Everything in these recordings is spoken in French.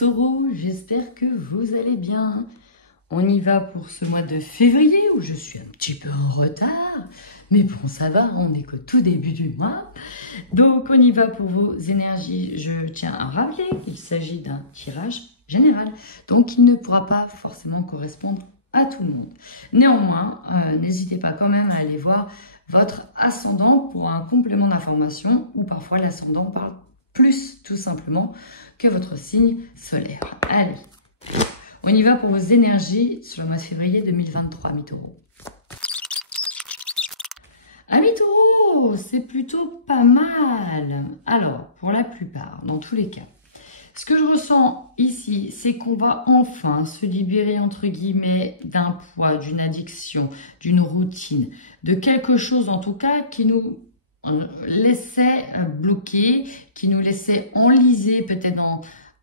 Taureau, j'espère que vous allez bien. On y va pour ce mois de février où je suis un petit peu en retard. Mais bon, ça va, on n'est qu'au tout début du mois. Donc, on y va pour vos énergies. Je tiens à rappeler qu'il s'agit d'un tirage général. Donc, il ne pourra pas forcément correspondre à tout le monde. Néanmoins, n'hésitez pas quand même à aller voir votre ascendant pour un complément d'information ou parfois l'ascendant parle plus tout simplement que votre signe solaire. Allez, on y va pour vos énergies sur le mois de février 2023, mi-taureau. Ah, mi-taureau, c'est plutôt pas mal. Alors, pour la plupart, dans tous les cas, ce que je ressens ici, c'est qu'on va enfin se libérer, entre guillemets, d'un poids, d'une addiction, d'une routine, de quelque chose en tout cas qui nous laissait bloquer, qui nous laissait enliser peut-être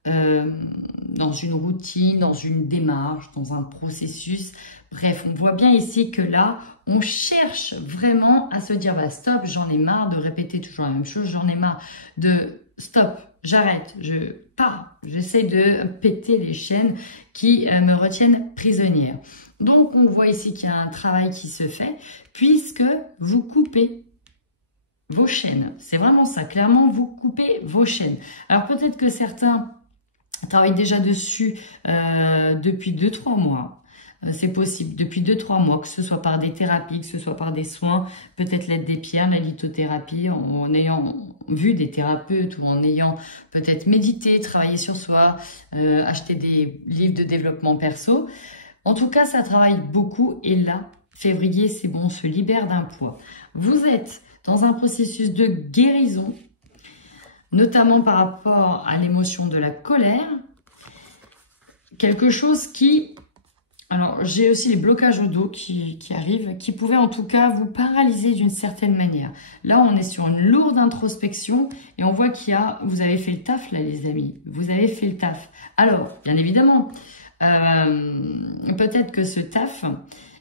dans une routine, dans une démarche, dans un processus. Bref, on voit bien ici que là, on cherche vraiment à se dire bah, stop, j'en ai marre de répéter toujours la même chose, j'en ai marre de stop, j'arrête, je pars, j'essaie de péter les chaînes qui me retiennent prisonnière. Donc, on voit ici qu'il y a un travail qui se fait puisque vous coupez vos chaînes. C'est vraiment ça, clairement, vous coupez vos chaînes. Alors, peut-être que certains travaillent déjà dessus depuis 2-3 mois. C'est possible, depuis 2-3 mois, que ce soit par des thérapies, que ce soit par des soins, peut-être l'aide des pierres, la lithothérapie, en ayant vu des thérapeutes ou en ayant peut-être médité, travaillé sur soi, acheté des livres de développement perso. En tout cas, ça travaille beaucoup et là, février, c'est bon, on se libère d'un poids. Vous êtes dans un processus de guérison, notamment par rapport à l'émotion de la colère, quelque chose qui... Alors, j'ai aussi les blocages au dos qui arrivent, qui pouvaient en tout cas vous paralyser d'une certaine manière. Là, on est sur une lourde introspection et on voit vous avez fait le taf là, les amis. Vous avez fait le taf. Alors, bien évidemment, peut-être que ce taf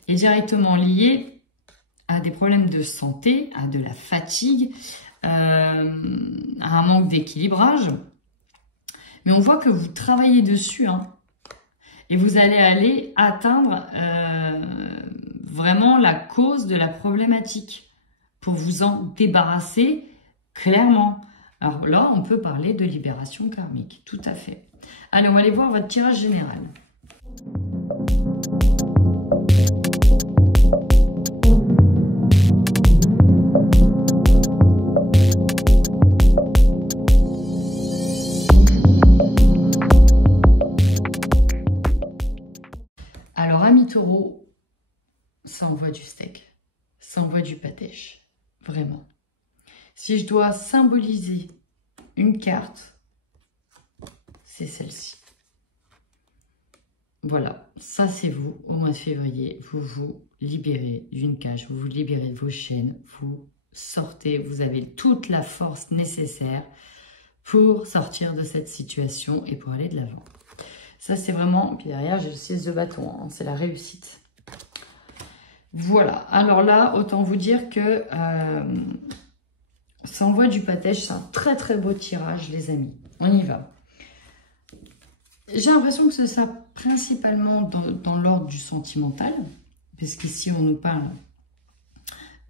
est directement lié à des problèmes de santé, à de la fatigue, à un manque d'équilibrage. Mais on voit que vous travaillez dessus, hein. Et vous allez aller atteindre vraiment la cause de la problématique pour vous en débarrasser clairement. Alors là, on peut parler de libération karmique, tout à fait. Allez, on va aller voir votre tirage général. Taureau, ça envoie du steak, ça envoie du pâtèche, vraiment. Si je dois symboliser une carte, c'est celle-ci. Voilà, ça c'est vous, au mois de février, vous vous libérez d'une cage, vous vous libérez de vos chaînes, vous sortez, vous avez toute la force nécessaire pour sortir de cette situation et pour aller de l'avant. Ça, c'est vraiment... Puis derrière, j'ai le 6 de bâton. Hein, c'est la réussite. Voilà. Alors là, autant vous dire que ça envoie du pâtèche. C'est un très, très beau tirage, les amis. On y va. J'ai l'impression que c'est ça principalement dans l'ordre du sentimental. Parce qu'ici, on nous parle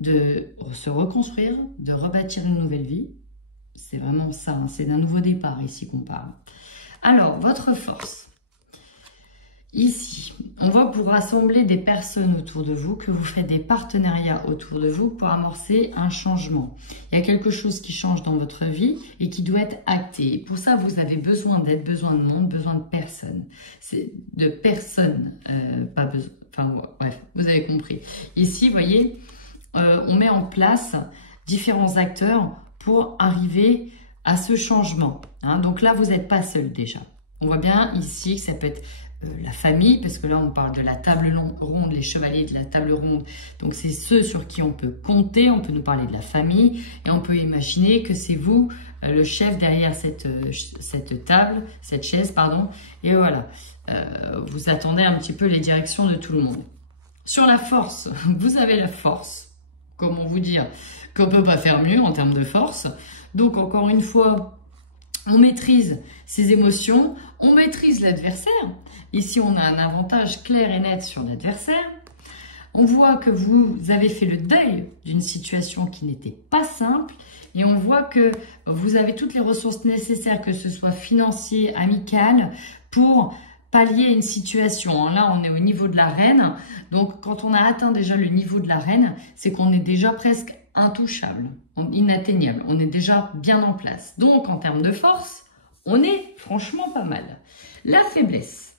de se reconstruire, de rebâtir une nouvelle vie. C'est vraiment ça. Hein, c'est d'un nouveau départ ici qu'on parle. Alors, votre force. Ici, on va pour rassembler des personnes autour de vous, que vous faites des partenariats autour de vous pour amorcer un changement. Il y a quelque chose qui change dans votre vie et qui doit être acté. Et pour ça, vous avez besoin d'aide, besoin de monde, besoin de personnes. C'est de personnes, pas besoin... Enfin, bref, vous avez compris. Ici, vous voyez, on met en place différents acteurs pour arriver à ce changement. Hein. Donc là, vous n'êtes pas seul déjà. On voit bien ici que ça peut être la famille, parce que là, on parle de la table ronde, les chevaliers de la table ronde. Donc, c'est ceux sur qui on peut compter. On peut nous parler de la famille et on peut imaginer que c'est vous, le chef derrière cette table, cette chaise, pardon. Et voilà, vous attendez un petit peu les directions de tout le monde. Sur la force, vous avez la force. Comment vous dire qu'on ne peut pas faire mieux en termes de force. Donc, encore une fois, On maîtrise ses émotions, on maîtrise l'adversaire. Ici, on a un avantage clair et net sur l'adversaire. On voit que vous avez fait le deuil d'une situation qui n'était pas simple et on voit que vous avez toutes les ressources nécessaires, que ce soit financier, amical, pour pallier une situation. Là, on est au niveau de la reine. Donc, quand on a atteint déjà le niveau de la reine, c'est qu'on est déjà presque intouchable, inatteignable. On est déjà bien en place. Donc, en termes de force, on est franchement pas mal. La faiblesse.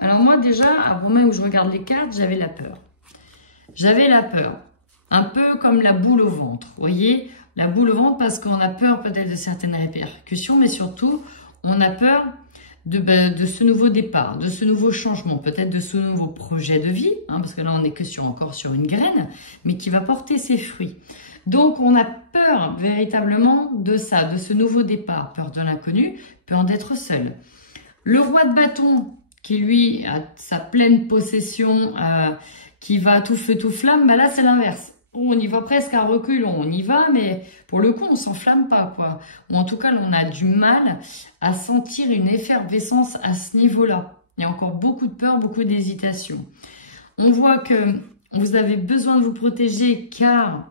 Alors moi, déjà, avant même où je regarde les cartes, j'avais la peur. J'avais la peur. Un peu comme la boule au ventre. Vous voyez, la boule au ventre parce qu'on a peur peut-être de certaines répercussions, mais surtout, on a peur de ce nouveau départ, de ce nouveau changement, peut-être de ce nouveau projet de vie, hein, parce que là, on n'est que encore sur une graine, mais qui va porter ses fruits. Donc, on a peur véritablement de ça, de ce nouveau départ, peur de l'inconnu, peur d'être seul. Le roi de bâton, qui lui a sa pleine possession, qui va tout feu, tout flamme, bah là, c'est l'inverse. On y va presque à recul, on y va, mais pour le coup, on s'enflamme pas, quoi. Ou en tout cas, on a du mal à sentir une effervescence à ce niveau-là. Il y a encore beaucoup de peur, beaucoup d'hésitation. On voit que vous avez besoin de vous protéger car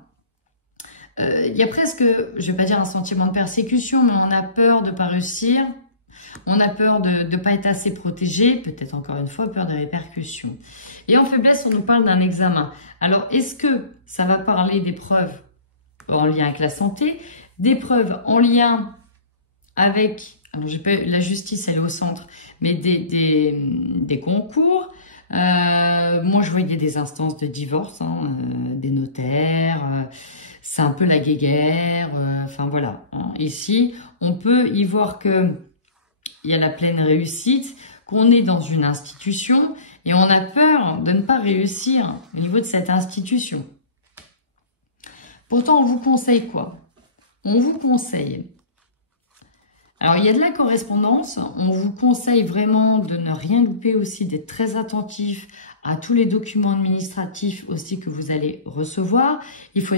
il y a presque, je vais pas dire un sentiment de persécution, mais on a peur de pas réussir. On a peur de ne pas être assez protégé, peut-être encore une fois, peur de répercussions. Et en faiblesse, on nous parle d'un examen. Alors, est-ce que ça va parler d'épreuves en lien avec la santé, d'épreuves en lien avec, alors la justice, elle est au centre, mais des concours. Moi, je voyais des instances de divorce, hein, des notaires, c'est un peu la guéguerre, enfin voilà. Hein. Ici, on peut y voir que il y a la pleine réussite, qu'on est dans une institution et on a peur de ne pas réussir au niveau de cette institution. Pourtant, on vous conseille quoi? On vous conseille. Alors, il y a de la correspondance. On vous conseille vraiment de ne rien louper aussi, d'être très attentif à tous les documents administratifs aussi que vous allez recevoir. Il faut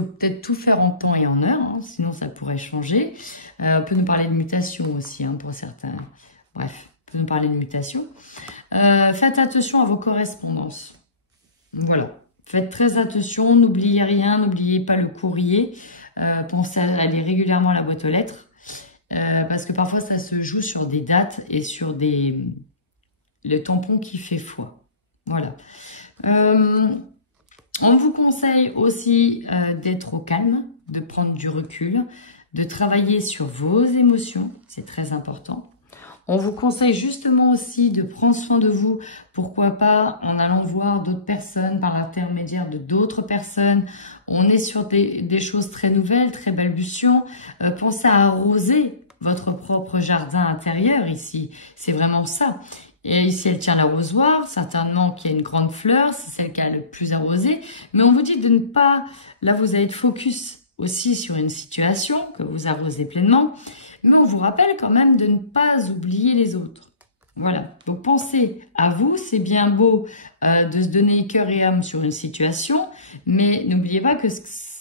peut-être tout faire en temps et en heure, hein, sinon ça pourrait changer. On peut nous parler de mutation aussi, hein, pour certains. Bref, on peut nous parler de mutation. Faites attention à vos correspondances. Voilà. Faites très attention, n'oubliez rien, n'oubliez pas le courrier. Pensez à aller régulièrement à la boîte aux lettres. Parce que parfois ça se joue sur des dates et sur le tampon qui fait foi. Voilà. On vous conseille aussi d'être au calme, de prendre du recul, de travailler sur vos émotions, c'est très important. On vous conseille justement aussi de prendre soin de vous, pourquoi pas en allant voir d'autres personnes par l'intermédiaire de d'autres personnes. On est sur des choses très nouvelles, très balbutiants. Pensez à arroser votre propre jardin intérieur ici, c'est vraiment ça. Et ici, elle tient l'arrosoir, certainement qu'il y a une grande fleur, c'est celle qui a le plus arrosé. Mais on vous dit de ne pas, là vous allez être focus aussi sur une situation que vous arrosez pleinement. Mais on vous rappelle quand même de ne pas oublier les autres. Voilà, donc pensez à vous, c'est bien beau de se donner cœur et âme sur une situation, mais n'oubliez pas que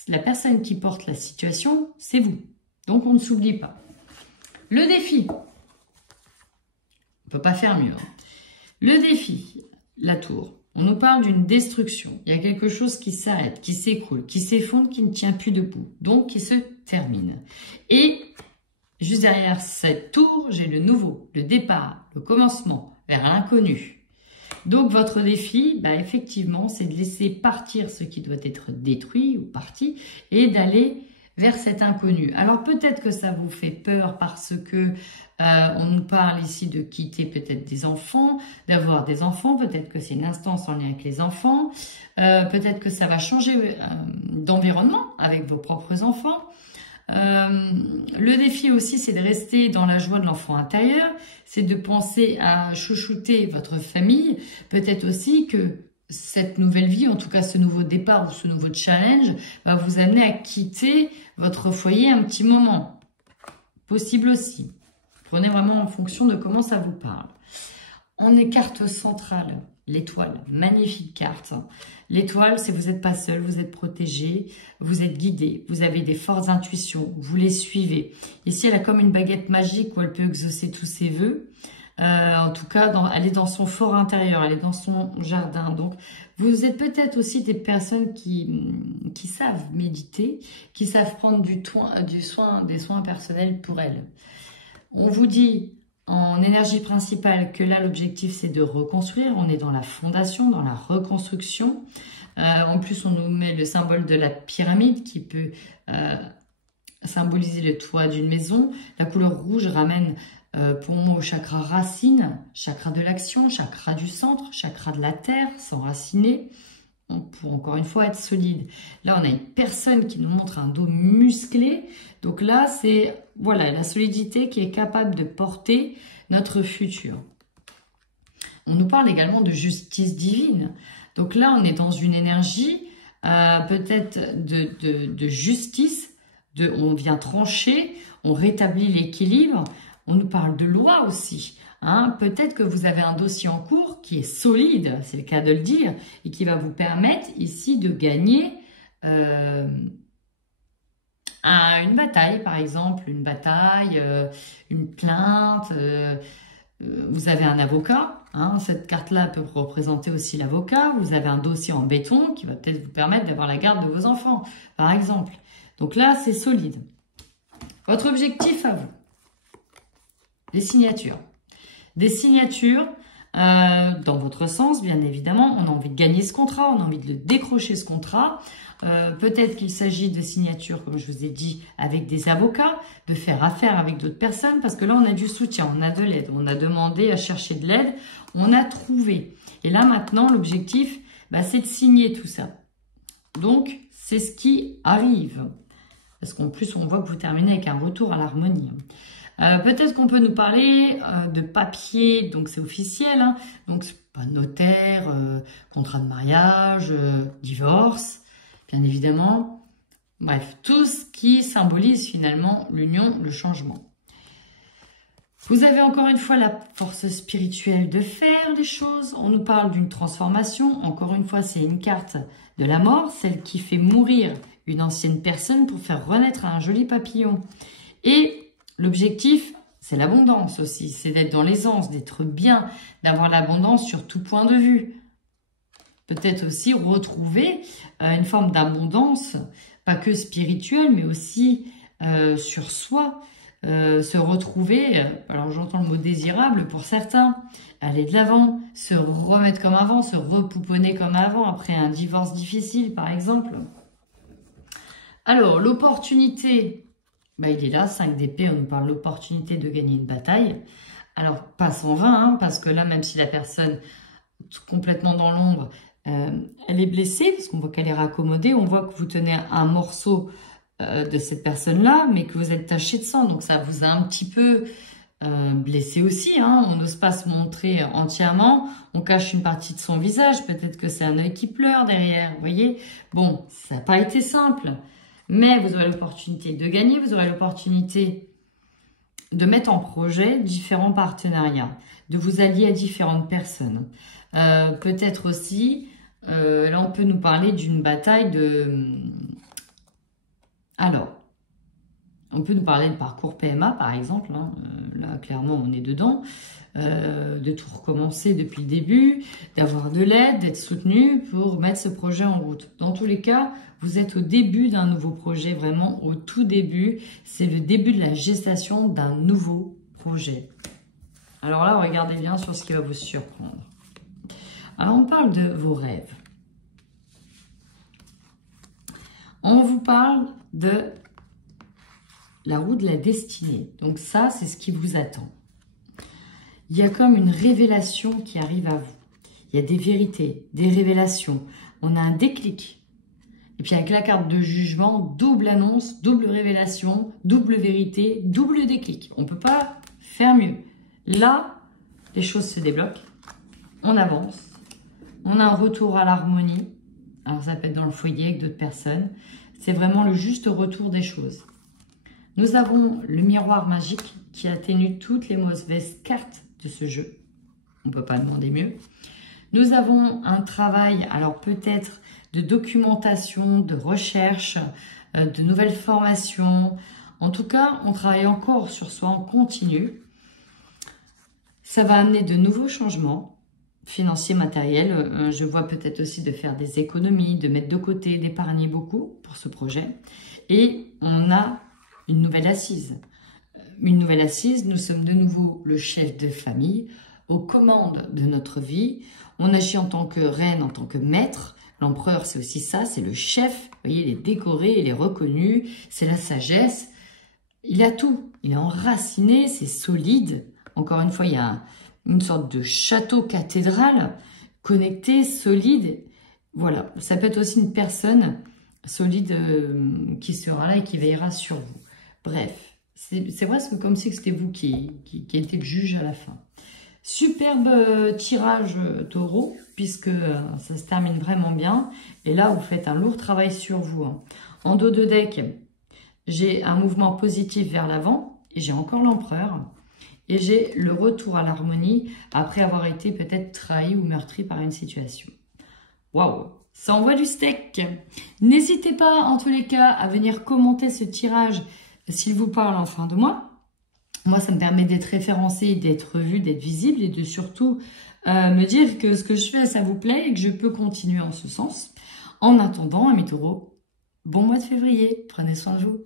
la personne qui porte la situation, c'est vous. Donc on ne s'oublie pas. Le défi, on ne peut pas faire mieux. Hein. Le défi, la tour, on nous parle d'une destruction. Il y a quelque chose qui s'arrête, qui s'écroule, qui s'effondre, qui ne tient plus debout, donc qui se termine. Et juste derrière cette tour, j'ai le nouveau, le départ, le commencement vers l'inconnu. Donc, votre défi, bah, effectivement, c'est de laisser partir ce qui doit être détruit ou parti et d'aller vers cet inconnu. Alors, peut-être que ça vous fait peur parce que on nous parle ici de quitter peut-être des enfants, d'avoir des enfants. Peut-être que c'est une instance en lien avec les enfants. Peut-être que ça va changer d'environnement avec vos propres enfants. Le défi aussi, c'est de rester dans la joie de l'enfant intérieur, c'est de penser à chouchouter votre famille, peut-être aussi que cette nouvelle vie, en tout cas ce nouveau départ ou ce nouveau challenge, va vous amener à quitter votre foyer un petit moment. Possible aussi. Prenez vraiment en fonction de comment ça vous parle. En carte centrale, l'étoile. Magnifique carte. L'étoile, c'est vous n'êtes pas seul, vous êtes protégé, vous êtes guidé, vous avez des fortes intuitions, vous les suivez. Ici, elle a comme une baguette magique où elle peut exaucer tous ses vœux. En tout cas, elle est dans son fort intérieur, elle est dans son jardin. Donc, vous êtes peut-être aussi des personnes qui savent méditer, qui savent prendre des soins personnels pour elles. On vous dit en énergie principale que là, l'objectif, c'est de reconstruire. On est dans la fondation, dans la reconstruction. En plus, on nous met le symbole de la pyramide qui peut symboliser le toit d'une maison. La couleur rouge ramène pour moi au chakra racine, chakra de l'action, chakra du centre, chakra de la terre, s'enraciner, pour encore une fois être solide. Là, on a une personne qui nous montre un dos musclé. Donc là, c'est voilà la solidité qui est capable de porter notre futur. On nous parle également de justice divine. Donc là, on est dans une énergie peut-être de justice, on vient trancher, on rétablit l'équilibre. On nous parle de loi aussi. Hein. Peut-être que vous avez un dossier en cours qui est solide, c'est le cas de le dire, et qui va vous permettre ici de gagner une bataille, par exemple, une bataille, une plainte. Vous avez un avocat. Hein. Cette carte-là peut représenter aussi l'avocat. Vous avez un dossier en béton qui va peut-être vous permettre d'avoir la garde de vos enfants, par exemple. Donc là, c'est solide. Votre objectif à vous. Des signatures. Des signatures dans votre sens, bien évidemment. On a envie de gagner ce contrat, on a envie de le décrocher ce contrat. Peut-être qu'il s'agit de signatures, comme je vous ai dit, avec des avocats, de faire affaire avec d'autres personnes, parce que là, on a du soutien, on a de l'aide. On a demandé à chercher de l'aide, on a trouvé. Et là, maintenant, l'objectif, c'est de signer tout ça. Donc, c'est ce qui arrive. Parce qu'en plus, on voit que vous terminez avec un retour à l'harmonie. Peut-être qu'on peut nous parler de papier, donc c'est officiel, hein, donc c'est pas notaire, contrat de mariage, divorce, bien évidemment. Bref, tout ce qui symbolise finalement l'union, le changement. Vous avez encore une fois la force spirituelle de faire les choses. On nous parle d'une transformation. Encore une fois, c'est une carte de la mort, celle qui fait mourir une ancienne personne pour faire renaître un joli papillon. Et l'objectif, c'est l'abondance aussi, c'est d'être dans l'aisance, d'être bien, d'avoir l'abondance sur tout point de vue. Peut-être aussi retrouver une forme d'abondance, pas que spirituelle, mais aussi sur soi. Se retrouver, alors j'entends le mot désirable pour certains, aller de l'avant, se remettre comme avant, se repouponner comme avant après un divorce difficile par exemple. Alors l'opportunité, il est là, 5 d'épée, on nous parle de l'opportunité de gagner une bataille. Alors pas sans vain, hein, parce que là même si la personne complètement dans l'ombre, elle est blessée, parce qu'on voit qu'elle est raccommodée, on voit que vous tenez un morceau de cette personne-là, mais que vous êtes taché de sang. Donc ça vous a un petit peu blessé aussi. Hein. On n'ose pas se montrer entièrement. On cache une partie de son visage. Peut-être que c'est un œil qui pleure derrière. Vous voyez? Bon, ça n'a pas été simple. Mais vous aurez l'opportunité de gagner. Vous aurez l'opportunité de mettre en projet différents partenariats. De vous allier à différentes personnes. Peut-être aussi, là on peut nous parler d'une bataille de... Alors, on peut nous parler de parcours PMA, par exemple. Hein. Là, clairement, on est dedans. De tout recommencer depuis le début, d'avoir de l'aide, d'être soutenu pour mettre ce projet en route. Dans tous les cas, vous êtes au début d'un nouveau projet, vraiment au tout début. C'est le début de la gestation d'un nouveau projet. Alors là, regardez bien sur ce qui va vous surprendre. Alors, on parle de vos rêves. On vous parle de la roue de la destinée. Donc ça, c'est ce qui vous attend. Il y a comme une révélation qui arrive à vous. Il y a des vérités, des révélations. On a un déclic. Et puis avec la carte de jugement, double annonce, double révélation, double vérité, double déclic. On ne peut pas faire mieux. Là, les choses se débloquent. On avance. On a un retour à l'harmonie. Alors ça peut être dans le foyer avec d'autres personnes. C'est vraiment le juste retour des choses. Nous avons le miroir magique qui atténue toutes les mauvaises cartes de ce jeu. On ne peut pas demander mieux. Nous avons un travail, alors peut-être de documentation, de recherche, de nouvelles formations. En tout cas, on travaille encore sur soi, on continue. Ça va amener de nouveaux changements financiers, matériels. Je vois peut-être aussi de faire des économies, de mettre de côté, d'épargner beaucoup pour ce projet. Et on a une nouvelle assise. Une nouvelle assise, nous sommes de nouveau le chef de famille, aux commandes de notre vie. On agit en tant que reine, en tant que maître. L'empereur, c'est aussi ça, c'est le chef. Vous voyez, il est décoré, il est reconnu, c'est la sagesse. Il a tout, il est enraciné, c'est solide. Encore une fois, il y a une sorte de château cathédrale connecté, solide. Voilà, ça peut être aussi une personne solide qui sera là et qui veillera sur vous. Bref, c'est presque comme si c'était vous qui étiez le juge à la fin. Superbe tirage taureau, puisque ça se termine vraiment bien. Et là, vous faites un lourd travail sur vous. Hein. En dos de deck, j'ai un mouvement positif vers l'avant et j'ai encore l'empereur. Et j'ai le retour à l'harmonie après avoir été peut-être trahi ou meurtri par une situation. Waouh, ça envoie du steak. N'hésitez pas en tous les cas à venir commenter ce tirage s'il vous parle en fin de mois. Moi, ça me permet d'être référencé, d'être vu, d'être visible et de surtout me dire que ce que je fais, ça vous plaît et que je peux continuer en ce sens. En attendant, mes taureaux, bon mois de février. Prenez soin de vous.